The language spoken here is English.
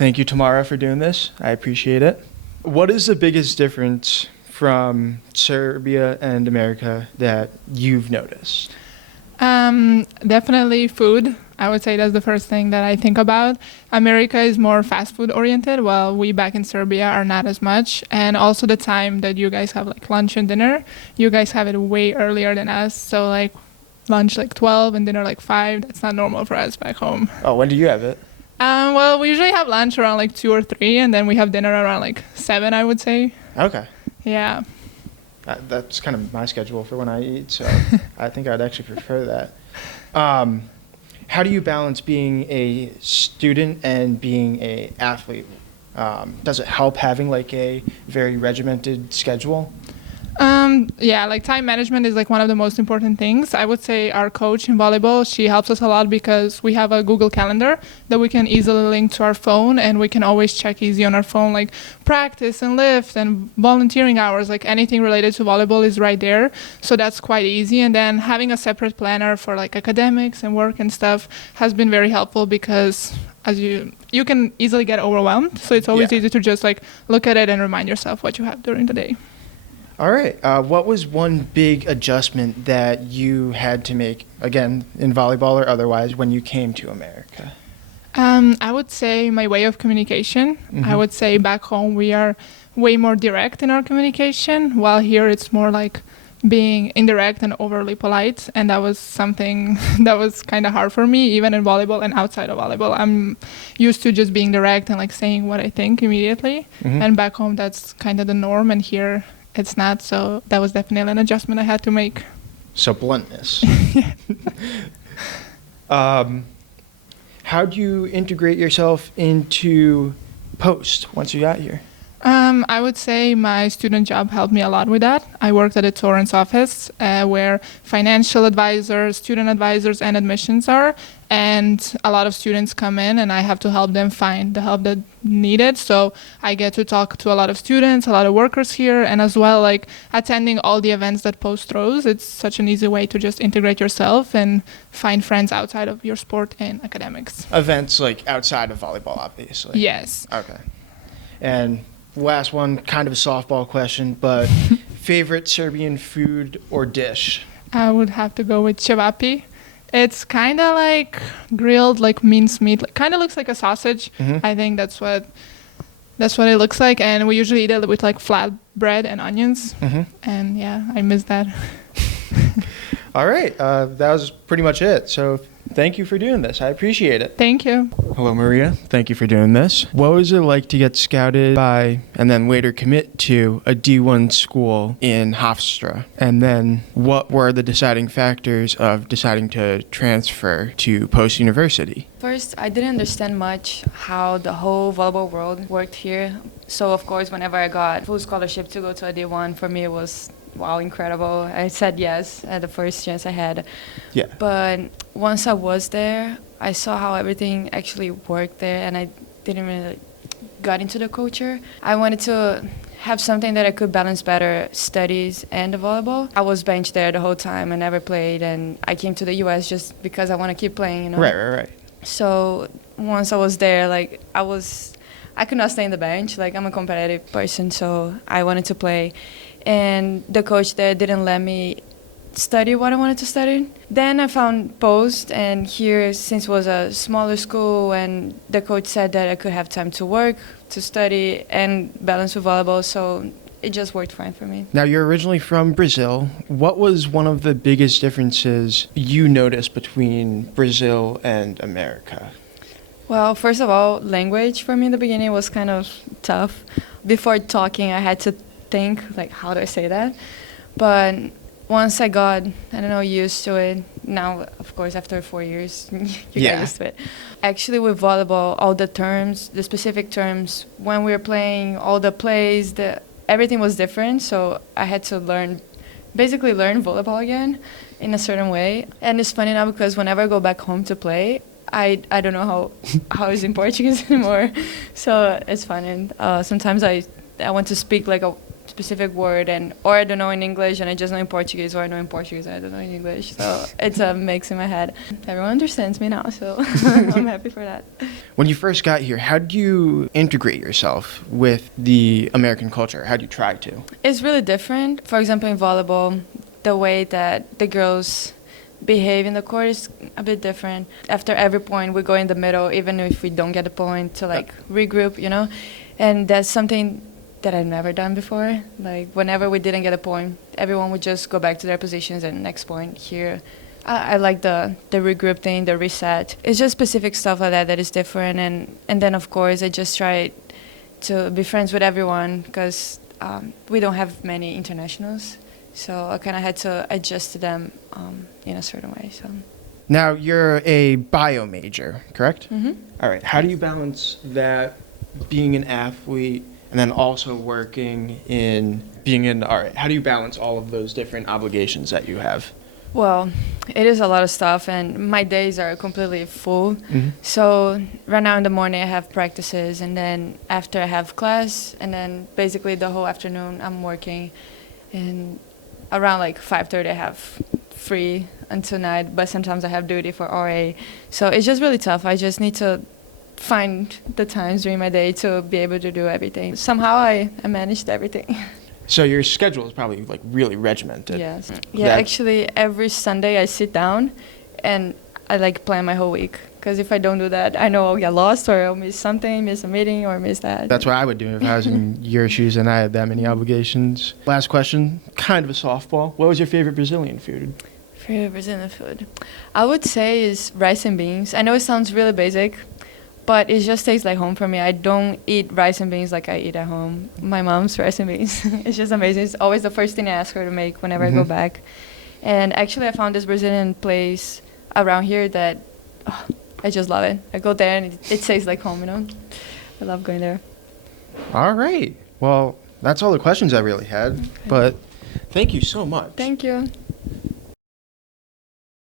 Thank you, Tamara, for doing this. I appreciate it. What is the biggest difference from Serbia and America that you've noticed? Definitely food. I would say that's the first thing that I think about. America is more fast food oriented, while we back in Serbia are not as much. And also the time that you guys have like lunch and dinner, you guys have it way earlier than us. So like lunch like 12 and dinner like 5. That's not normal for us back home. Oh, when do you have it? Well, we usually have lunch around like 2 or 3, and then we have dinner around like 7, I would say. Okay. Yeah. That's kind of my schedule for when I eat, so I think I'd actually prefer that. How do you balance being a student and being an athlete? Does it help having like a very regimented schedule? Yeah, like time management is like one of the most important things. I would say our coach in volleyball, she helps us a lot because we have a Google Calendar that we can easily link to our phone, and we can always check easy on our phone, like practice and lift and volunteering hours, like anything related to volleyball is right there. So that's quite easy. And then having a separate planner for like academics and work and stuff has been very helpful because as you can easily get overwhelmed. So it's always easy to just like look at it and remind yourself what you have during the day. All right. What was one big adjustment that you had to make, again, in volleyball or otherwise, when you came to America? I would say my way of communication. I would say back home we are way more direct in our communication, while here it's more like being indirect and overly polite. And that was something that was kind of hard for me, even in volleyball and outside of volleyball. I'm used to just being direct and like saying what I think immediately. And back home that's kind of the norm, and here it's not, so that was definitely an adjustment I had to make. So bluntness. How do you integrate yourself into Post once you got here? I would say my student job helped me a lot with that. I worked at a Soarin's office where financial advisors, student advisors, and admissions are. And a lot of students come in and I have to help them find the help that needed. So I get to talk to a lot of students, a lot of workers here, and as well like attending all the events that Post throws. It's such an easy way to just integrate yourself and find friends outside of your sport and academics. Events like outside of volleyball, obviously. Yes. Okay. And last one, kind of a softball question, but favorite Serbian food or dish? I would have to go with cevapi. It's kind of like grilled, like minced meat. Like, kind of looks like a sausage. I think that's what it looks like. And we usually eat it with like flat bread and onions. And yeah, I miss that. All right. That was pretty much it. So thank you for doing this. I appreciate it. Thank you. Hello, Maria. Thank you for doing this. What was it like to get scouted by and then later commit to a D1 school in Hofstra? And then what were the deciding factors of deciding to transfer to Post University? First, I didn't understand much how the whole volleyball world worked here. So, of course, whenever I got full scholarship to go to a D1, for me it was, wow, incredible. I said yes at the first chance I had. Yeah. But once I was there, I saw how everything actually worked there, and I didn't really got into the culture. I wanted to have something that I could balance better, studies and the volleyball. I was benched there the whole time. I never played, and I came to the U.S. just because I want to keep playing, you know? Right. So once I was there, like I could not stay in the bench. Like I'm a competitive person, so I wanted to play. And the coach there didn't let me study what I wanted to study. Then I found Post, and here, since it was a smaller school, and the coach said that I could have time to work, to study, and balance with volleyball, so it just worked fine for me. Now, you're originally from Brazil. What was one of the biggest differences you noticed between Brazil and America? Well, first of all, language for me in the beginning was kind of tough. Before talking, I had to think, like, how do I say that? But once I got, used to it, now, of course, after 4 years, you get used to it. Actually, with volleyball, all the terms, the specific terms, when we were playing, all the plays, everything was different, so I had to learn volleyball again in a certain way. And it's funny now because whenever I go back home to play, I don't know how it's in Portuguese anymore, so it's fun. And sometimes I want to speak like a specific word, and or I don't know in English and I just know in Portuguese, or I know in Portuguese and I don't know in English. So it's a mix in my head. Everyone understands me now, so I'm happy for that. When you first got here, how did you integrate yourself with the American culture? How did you try to? It's really different. For example, in volleyball, the way that the girls behave in the court is a bit different. After every point, we go in the middle, even if we don't get a point, to like regroup, you know? And that's something that I've never done before. Like whenever we didn't get a point, everyone would just go back to their positions and next point here. I like the regroup thing, the reset. It's just specific stuff like that that is different. And then, of course, I just try to be friends with everyone because we don't have many internationals. So I kind of had to adjust to them in a certain way. So. Now, you're a bio major, correct? Mm-hmm. All right. How do you balance that, being an athlete, and then also working in being in art? How do you balance all of those different obligations that you have? Well, it is a lot of stuff, and my days are completely full. Mm-hmm. So right now in the morning I have practices, and then after I have class, and then basically the whole afternoon I'm working. And around like 5:30 I have free until night, but sometimes I have duty for RA. So it's just really tough. I just need to find the times during my day to be able to do everything. Somehow I managed everything. So your schedule is probably like really regimented. Yes. Yeah, actually every Sunday I sit down and I like plan my whole week. Because if I don't do that, I know I'll get lost or I'll miss something, miss a meeting or miss that. That's what I would do if I was in your shoes and I had that many obligations. Last question, kind of a softball. What was your favorite Brazilian food? Favorite Brazilian food? I would say is rice and beans. I know it sounds really basic, but it just tastes like home for me. I don't eat rice and beans like I eat at home. My mom's rice and beans. It's just amazing. It's always the first thing I ask her to make whenever I go back. And actually I found this Brazilian place around here that I just love it. I go there and it tastes like home, you know? I love going there. All right. Well, that's all the questions I really had. Okay. But thank you so much. Thank you.